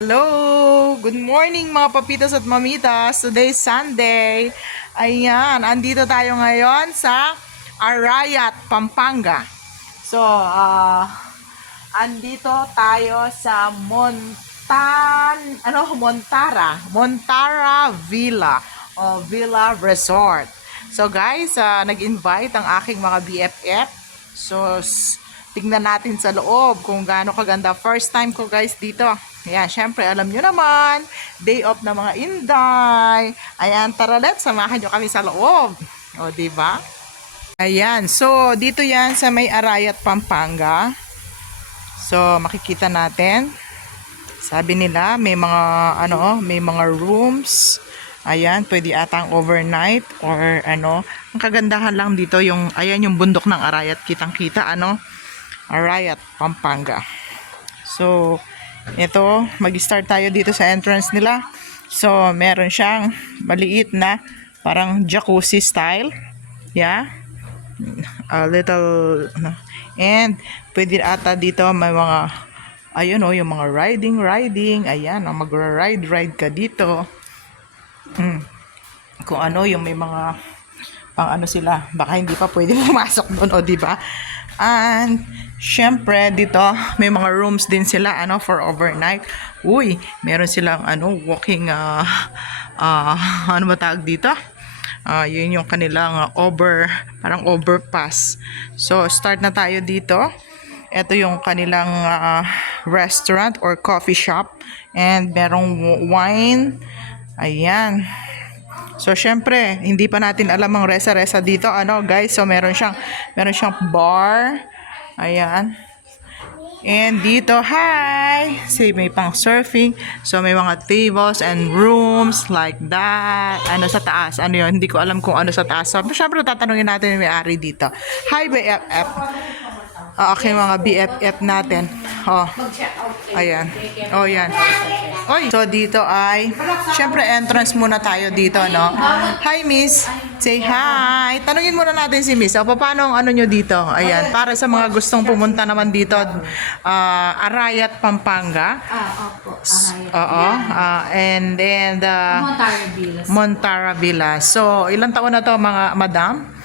Hello! Good morning mga papitas at mamitas. Today is Sunday. Ayan, andito tayo ngayon sa Arayat, Pampanga. So, andito tayo sa Montara Villa o Villa Resort. So guys, nag-invite ang aking mga BFF. So, tignan natin sa loob kung gaano kaganda. First time ko guys dito. Ayan, syempre alam nyo naman, day off na mga Inday. Ayan, tara let's, samahan nyo kami sa loob. O, diba? Ayan, so dito yan sa may Arayat, Pampanga. So, makikita natin. Sabi nila, may mga rooms. Ayan, pwede atang overnight or ano. Ang kagandahan lang dito yung, ayan yung bundok ng Arayat, kitang-kita, Arayat, Pampanga. So, ito, mag-start tayo dito sa entrance nila. So, meron siyang maliit na parang jacuzzi style. Yeah. A little, and pwede ata dito may mga, ayun yung mga riding. Ayan, magra-ride ka dito. Kung yung may mga pang sila, baka hindi pa pwede pumasok doon, o diba? And syempre dito may mga rooms din sila for overnight. Uy, meron silang walking ano ba tawag dito? Yun yung kanilang parang overpass. So start na tayo dito. Ito yung kanilang restaurant or coffee shop, and merong wine. Ayan. So syempre, hindi pa natin alam ang resa-resa dito, guys. So meron siyang bar. Ayan. And dito, hi! See, may pang surfing. So may mga tables and rooms like that. Sa taas? Ano yun? Hindi ko alam kung ano sa taas. So syempre, tatanungin natin yung may-ari dito. Hi, BFF. Okay, mga BFF natin. Oh. Ayan. Oh, yan. Oy. So, dito ay, syempre, entrance muna tayo dito, no? Hi, Miss. Say hi. Tanungin muna natin si Miss. O, paano ang nyo dito? Ayan. Para sa mga gustong pumunta naman dito, Arayat, Pampanga. Opo. Arayat. Oo. And then, Montara Villa. So, ilang taon na to, mga madam?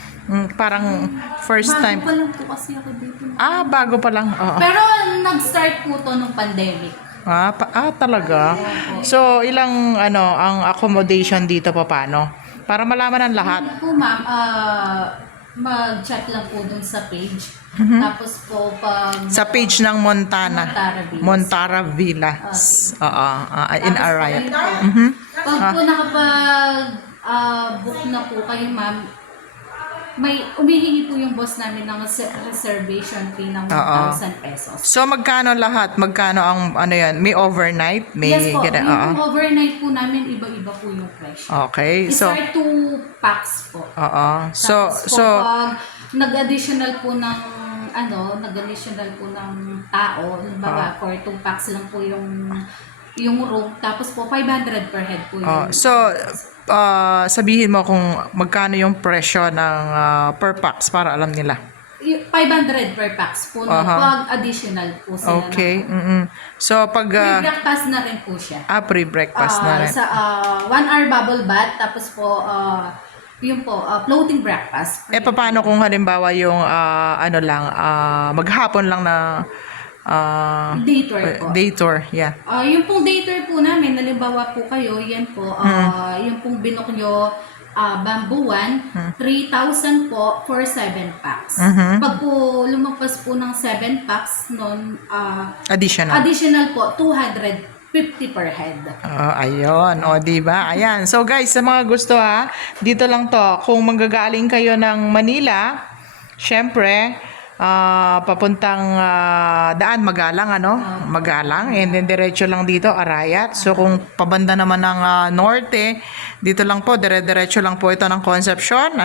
Parang first time. Bago pa lang po kasi ako dito. Bago pa lang. Oo. Pero nag-start po to nung pandemic. Talaga. So, ilang ang accommodation dito pa paano? Para malaman ang lahat. Po ma'am, mag-chat lang po dun sa page. Tapos po pag... Sa page ng Montara Villas. Oo. In Arayat. Pag po nakapag-book na po kayo ma'am, may umihingi po yung boss namin ng reservation fee ng 1,000 pesos. So, magkano lahat? Magkano ang yan? May overnight? May Yes po. Yung overnight po namin, iba-iba po yung presyo. Okay. So, Start 2 packs po. oo. So, pag nag-additional po ng tao, baga for 2 packs lang po yung room, tapos po 500 per head po yung so, sabihin mo kung magkano yung presyo ng per packs para alam nila. 500 per packs po pag additional po sila. Okay. So pag pre-breakfast na rin po siya. Pre-breakfast na rin. Sa 1 hour bubble bath, tapos po yun po floating breakfast. Paano kung halimbawa yung maghapon lang na day tour po. Day tour, yeah. Yung pong day tour po namin, halimbawa po kayo, yan po, yung pong binook nyo, bambuan, 3,000 po for 7 packs. Pag po lumagpas po ng 7 packs nun, additional po, 250 per head. Ayun. O, diba? Ayan. So, guys, sa mga gusto dito lang to. Kung manggagaling kayo ng Manila, syempre, papuntang daan Magalang Magalang, and then diretso lang dito Arayat. So kung pabanda naman ng norte, dito lang po, diretso lang po ito ng Concepcion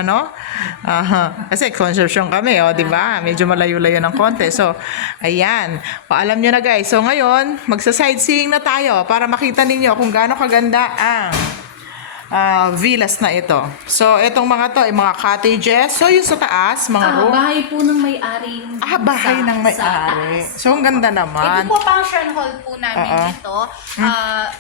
kasi Concepcion kami, di ba? Medyo malayo-layo ng konti. So ayan, paalam nyo na guys. So ngayon magsa-sightseeing na tayo para makita ninyo kung gaano kaganda ang villas na ito. So, itong mga to, ay mga cottages. So, yung sa taas, mga room. Bahay po ng may-ari yung Bahay ng sa may-ari. taas. So, ang ganda Ito naman. po function hall po namin Oo. dito.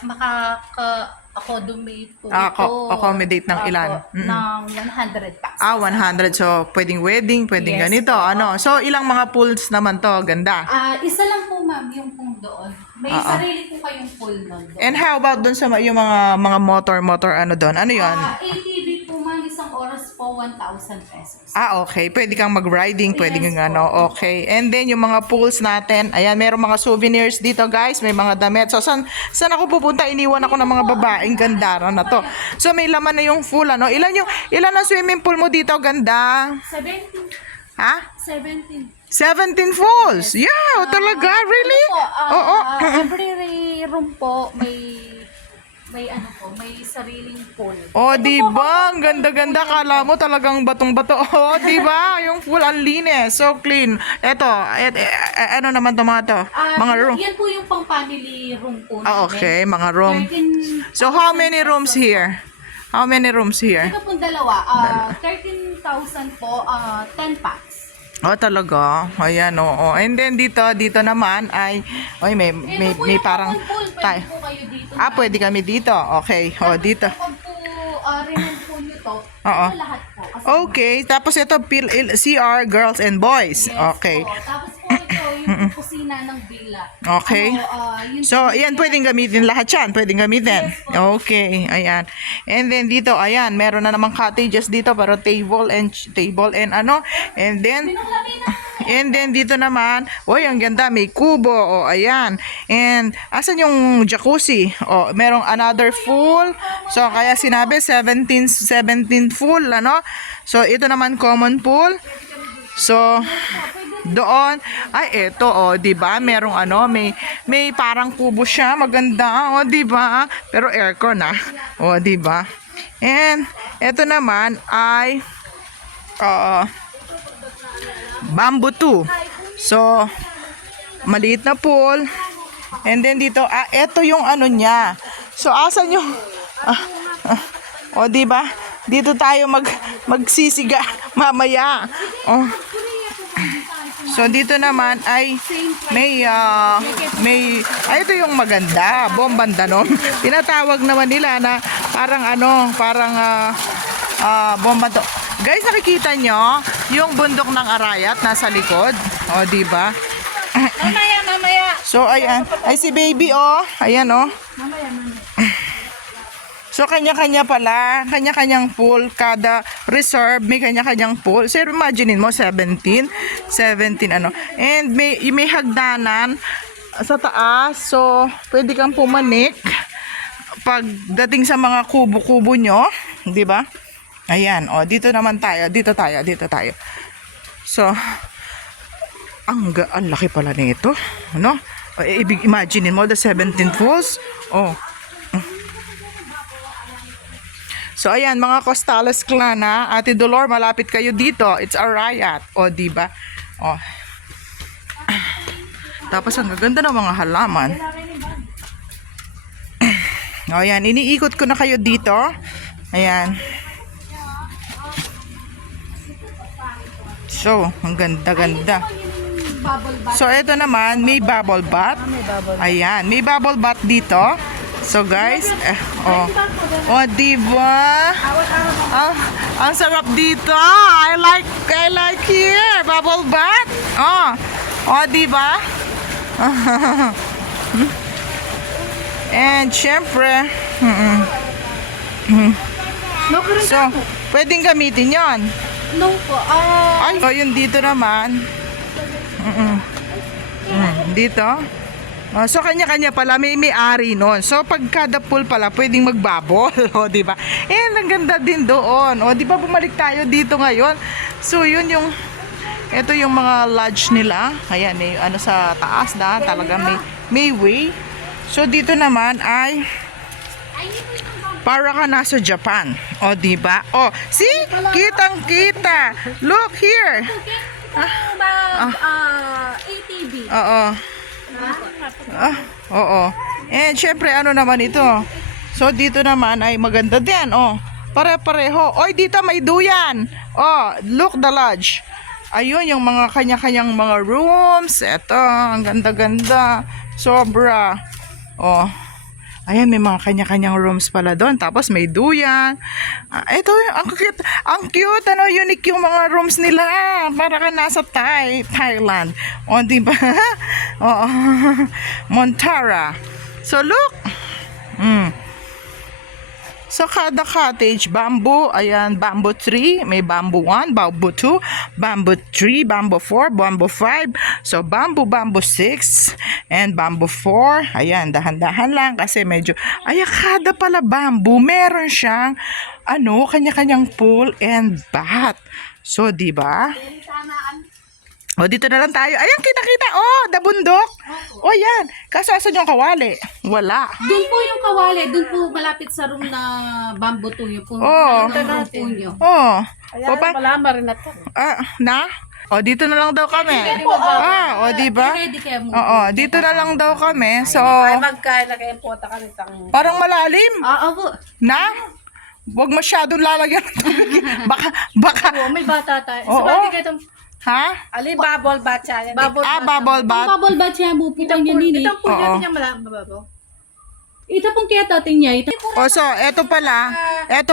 Makaka-accommodate po ito. Accommodate ng ilan? Ng 100 packs. 100. So, pwedeng wedding, pwedeng Yes, ganito. po. Ano? So, ilang mga pools naman to? Ganda. Isa lang po ma'am yung pong doon. May sarili po kayong pool nun doon. And how about dun sa yung mga motor ano doon? Ano yon? ATV po ma'am, isang oras po 1,000 pesos. Okay. Pwede kang mag-riding, pwede Yes, kang po. Okay. And then, yung mga pools natin, ayan, meron mga souvenirs dito, guys. May mga damit. So, saan ako pupunta? Iniwan ako ng mga babaeng gandara na to. So, may laman na yung full, ano? Ilan ang swimming pool mo dito? Ganda. 17. Ha? 17. 17 falls. Yeah, talaga? Really? Oo. Every room po may sariling pool. Oh, di ba? Ang ganda-ganda. Kala mo talagang batong-bato. Oh, di ba? Yung full ang linis. So clean. Ito, ano naman to mga to? Mga room. Yan po yung pang family room po namin. Okay, mga room. 13 So how many rooms here? How many rooms here? Ito pong dalawa. 13,000 po, 10 packs. Oh, talaga. Ayan, oo. And then dito naman ay may Ito po may yung parang common pool. Pwede po kayo dito. pwede kami dito. Okay. Oh, dito. Kapag po remand po nyo to, Oo. ito lahat po. Kasi Okay, tapos ito CR girls and boys. yes Okay. po. Tapos po ito yung kusina ng villa. Okay. Yun So, ayan, pwedeng gamitin lahat yan. Pwedeng gamitin. Okay, ayan. And then dito, ayan, meron na namang cottages dito, pero table and ano. And then dito naman, ang ganda, may kubo. Oh, ayan. And asan yung jacuzzi? Oh, merong another full. So, kaya sinabi 17 full, ano? So, ito naman common pool. So, doon, eto, di ba? Merong may parang kubo siya, maganda, di ba? Pero aircon, di ba? And, eto naman ay, bamboo 2. So, maliit na pool. And then dito, eto yung ano niya. So, asan yung, di ba? Dito tayo magsisiga mamaya. Oh. So dito naman ay ito yung maganda, Bombandanon. Tinatawag naman nila na parang bomba to. Guys, nakikita nyo yung bundok ng Arayat nasa likod. O, di ba? Mamaya. So ayan, ay si baby ayan Mamaya. So, kanya-kanya pala, kanya-kanyang pool, kada reserve, may kanya-kanyang pool. So, imagine mo, 17 ano. And may hagdanan sa taas, so, pwede kang pumanik pagdating sa mga kubo-kubo nyo, di ba? Ayan, dito naman tayo, dito tayo. So, ang laki pala nito, ano? Imagine mo, the 17 pools, So, ayan, mga Costales clan, Ate Dolor, malapit kayo dito. It's Arayat. Di ba? Tapos, ang gaganda ng mga halaman. Ayan, iniikot ko na kayo dito. Ayan. So, ang ganda-ganda. So, ito naman, may bubble bath. Ayan, may bubble bath dito. So guys, diba? Ang sarap dito. I like here, bubble bath. Diba? And syempre, so, pwedeng gamitin yon. No po. Yun dito naman. Dito. So, kanya-kanya pala, may ari nun. So, pag kada pool pala, pwedeng magbabol. Di ba? And, ang ganda din doon. Di ba, bumalik tayo dito ngayon. So, ito yung mga lodge nila. Ayan, may sa taas na. Talaga may way. So, dito naman ay para ka nasa Japan. Di ba? See? Kitang-kita. Look here. ATV. Oo. And syempre, ano naman ito? So, dito naman ay maganda din, oh. Pare-pareho. Oy, dito may duyan. Oh, look the lodge. Ayun, yung mga kanya-kanyang mga rooms. Eto, ang ganda-ganda. Sobra. Oh, ayan, may mga kanya-kanyang rooms pala doon. Tapos may duyan. Ito, ang cute, ano, unique yung mga rooms nila. Para ka nasa Thailand. O, di ba? Oo. Montara. So, look. So, kada cottage, bamboo, ayan, bamboo 3, may bamboo 1, bamboo 2, bamboo 3, bamboo 4, bamboo 5, so bamboo 6, and bamboo 4, ayan, dahan-dahan lang kasi medyo, ayan, kada pala bamboo, meron siyang, ano, kanya-kanyang pool and bath. So, di ba? O, dito na lang tayo. Ayan, kita-kita. Oh, the bundok. O, yan. Kaso, asan yung kawali? Wala. Doon po yung kawali, doon po malapit sa room na bamboo to yung po. Oo. Room po nyo. Oh. Ayan, O, pala, marinat ko. na? O, dito na lang daw kami. O, di ba? Ready kayo mo. Oo, dito na lang daw kami. So, Ay, magkain na kayo po, taka nitang... parang malalim. Opo. Na? Huwag masyadong lalagyan ng tubig. Baka, Oo, may bata tayo. Oo. So, bakit kayo itong... ha? Ali, bubble bath siya. Bubble Bubble Ang bath. bubble bath siya mo po kanya nini. Itong po Oo. natin yung malamang babaw. Ito pong kaya tatin niya. Ito O, so, eto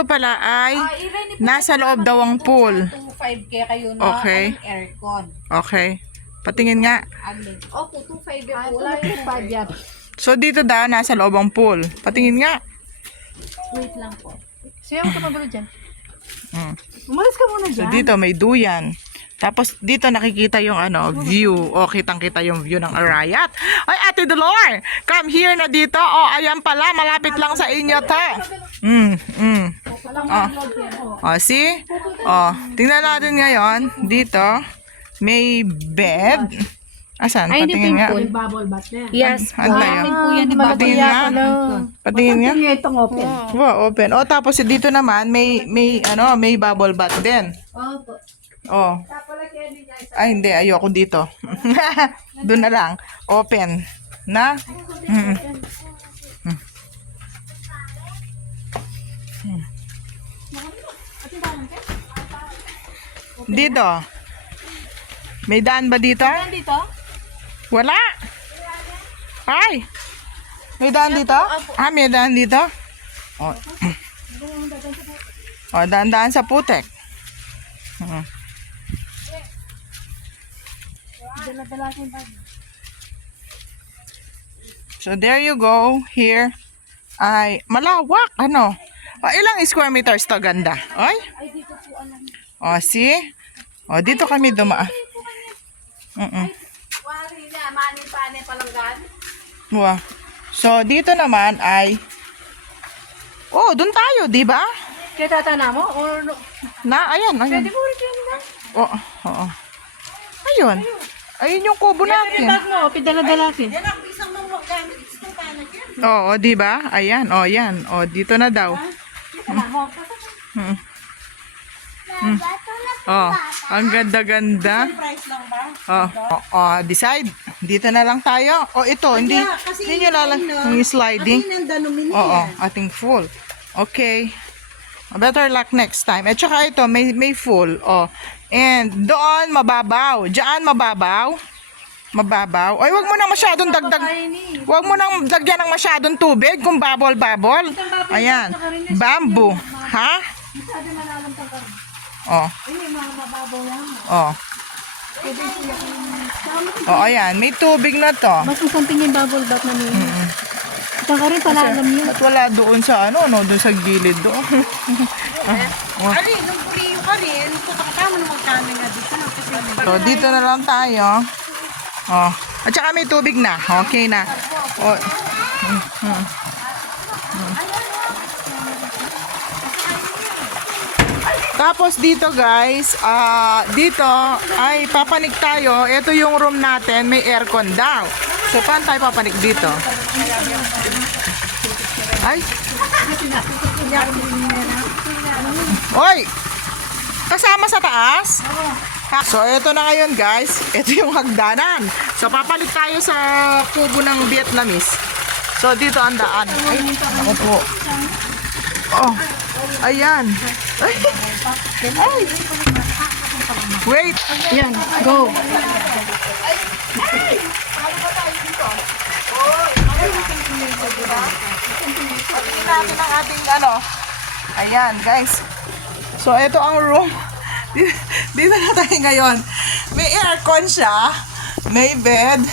pala ay nasa loob daw ang pool. 2.5 kaya kayo na Okay. ang aircon. Okay. Patingin nga. Opo, 2.5 yan po. Wala yung 5 yan. So, dito daw, nasa loob ang pool. Patingin nga. Wait lang po. Siya yung kapagulo dyan. Mm. Umalis ka muna So, dyan. dito may duyan. Tapos, dito nakikita yung view. O, kitang-kita yung view ng Arayat. Ay, Ate Dolor! Come here na dito. O, ayan pala. Malapit lang sa inyo to. O, see? O, tingnan natin ngayon. Dito, may bed. Asan? Ay, hindi po Patingin yung nga. pool. Bubble bath na yan. Yes po. Ano tayo? Akin po yan. Patingin nga. Patingin nga. Nga itong open. Wow, open. O, tapos dito naman, may bubble bath din. Opo. Oh. Ay, hindi. Ayoko dito. Doon na lang. Open. Na? Dito. May daan ba dito? Dito? Wala. Ay. May daan dito? Ah, may daan dito? Oh. Oh, daan-daan sa putek. So, there you go. Here ay malawak. Ano? Ilang square meters to? Ganda. Ay? Oh, see? Oh, dito kami dumaan. Wali na, mani-pani palanggan. Wow. So, dito naman ay oh, dun tayo, di ba? Kaya tatana mo? Or no? Ayan. Pwede mo rin yan na. Oh, oo. Ayun. Ayun yung kubo natin. Bag mo, pidala-dalasin. Oo, di ba? Ayan, oh, yan. Oh, dito na daw. Oh, ang ganda-ganda. Oh, decide. Dito na lang tayo. Oh, ito, hindi nyo lalang yung sliding. Oo, ating full. Okay. Better luck next time. At saka ito, may full. Oh. And doon, mababaw. Diyan, mababaw. Mababaw. Ay, wag mo na masyadong dagdag. Wag mo nang dagyan ng masyadong tubig kung babol-babol. Ayan. Bamboo. Ha? Oh. Oh. Oh, ayan. May tubig na to. Mas masanting yung bubble bath na niyo. Saka rin pala alam niyo. At wala doon sa doon sa gilid doon. Ali, nung puliyo ka rin, tutakama naman kami nga dito. So, dito na lang tayo. Oh. At saka may tubig na. Okay na. Oh. Tapos dito guys, dito ay papanik tayo. Ito yung room natin, may aircon daw. So, paano tayo papanik dito? Ay! Oy! Kasama sa taas? So, ito na ngayon guys. Ito yung hagdanan. So, papalit tayo sa kubo ng Vietnamese. So, dito ang daan. Ay, ako po. Oh, ayan. Ay, ay. Wait. Yan, go. Pagdating natin ang ating ano. Ayan, guys. So, ito ang room. Dito na tayo ngayon. May aircon siya. May bed.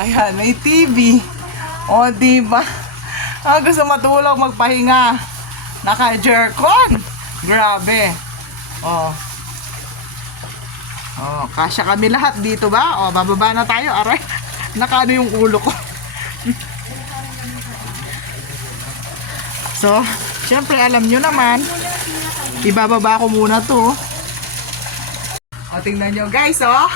Ayan, may TV. O, diba? Ah, gusto matulog, magpahinga. Naka-jerkon. Grabe. Oh. Oh, kasya kami lahat dito ba? Oh, bababa na tayo. Aray, nakaano yung ulo ko. So, syempre alam nyo naman, ibababa ko muna to. O, tingnan nyo guys, oh.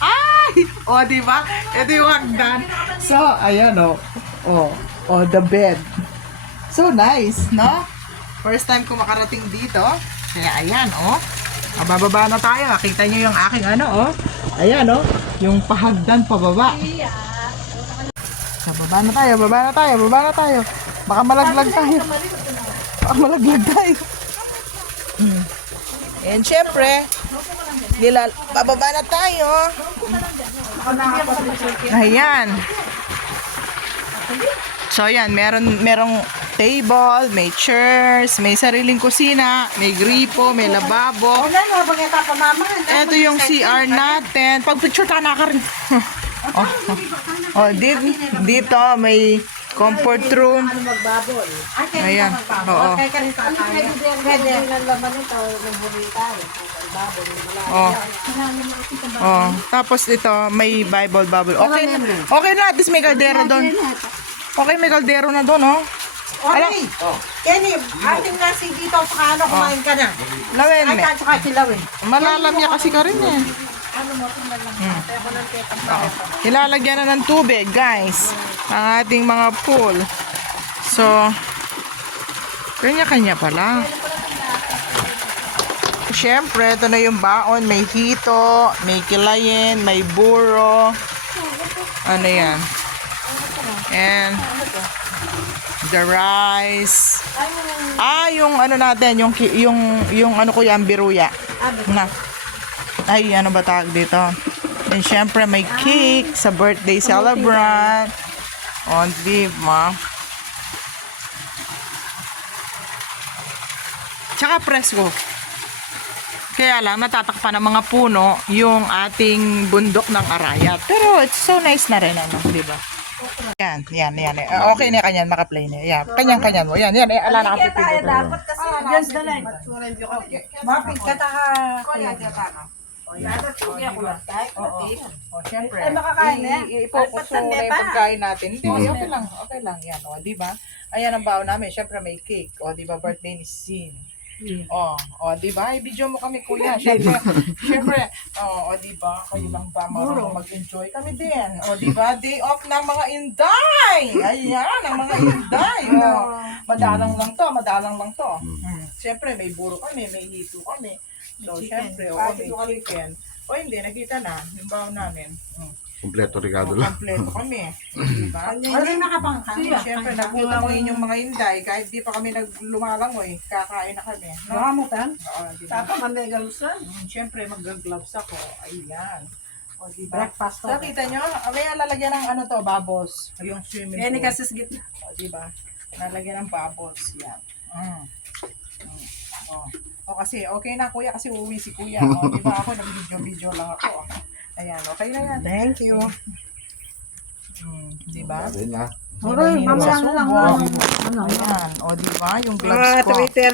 Ay! O, diba? Ito yung hagdan. So, ayan, oh. Oh, oh, the bed. So nice, no? First time ko makarating dito. Kaya ayan, oh. Bababa na tayo. Nakita nyo yung aking ano, oh. Ayan, oh. Yung pahagdan pababa. Baba na tayo, baba na tayo, baba na tayo. Baka malaglag tayo. Baka malaglag tayo. And syempre, bababa na tayo. Ayan. So ayan, merong table, may chairs, may sariling kusina, may gripo, may lababo. Ito yung CR natin. Pag picture ka na ka rin. Dito may comfort room. Ayan. Oo. Oh. Oh, tapos ito may Bible bubble. Okay. Okay na, at least may kaldero doon. Okay, may kaldero na doon, oh. Okay. Kenny, ating nasi dito sa ano, kumain ka na. Lawin, Ay, me. saka silawin. Malalamya kasi ka rin eh. Ilalagyan na ng tubig, guys. Ang ating mga pool. So, kanya-kanya pala. Siyempre, ito na yung baon. May hito, may kilayin, may buro. Ano yan? And the rice. Yung ano natin, yung ano ko yan, biruya. Na. Ay, ano ba tawag dito? And syempre may cake sa birthday celebrant. O, diba? Tsaka presko. Kaya lang, natatakpan ng mga puno yung ating bundok ng Arayat. Pero it's so nice na rin, ano, diba? Yan. Okay na kanyan, maka-play na. Yan, kanyan-kanyan mo. Yan, ala na kasi pindot. Dapat kasi, yes, dalay. Mapig ka ta ka. O, syempre. Ay, makakain na yan. I-focus mo na yung pagkain natin. Hindi, okay lang. Okay lang. Yan, o, diba? Ayan ang baon namin. Syempre may cake. O, diba? Birthday ni Sin. O, diba? I-video mo kami, kuya. Syempre, diba? Kayo lang ba marunong mag-enjoy? Kami din. O, diba? Day off ng mga inday. Ayan, ang mga inday. O, madalang lang to. Syempre, may buro kami, may hito kami. So, syempre, may chicken. O, hindi, nakita na. Yung baon namin. Kompleto regalo lang. Kompleto kami. Diba? Ano nakapangkang? Siyempre, nagutom mo inyong mga inday. Kahit di pa kami naglumalangoy, kakain na kami. No? Nakamutan? Oo, diba? Tapa, mamegalusan. Siyempre, mag-gloves ako. Ayan. O, diba? Breakfast ko. Nakita nyo? May lalagyan ng ano to, bubbles. Yung swimming Kenny pool. kasi sa gitna. O, diba? Lalagyan ng bubbles. Yan. O, kasi okay na kuya kasi uuwi si kuya. O, diba? Ako nag-video lang ako. Ayan, okay na yan. Thank you. Diba? Sabi na. Okay, mamaya na lang. Ayan, o diba? Yung gloves ko. 3:30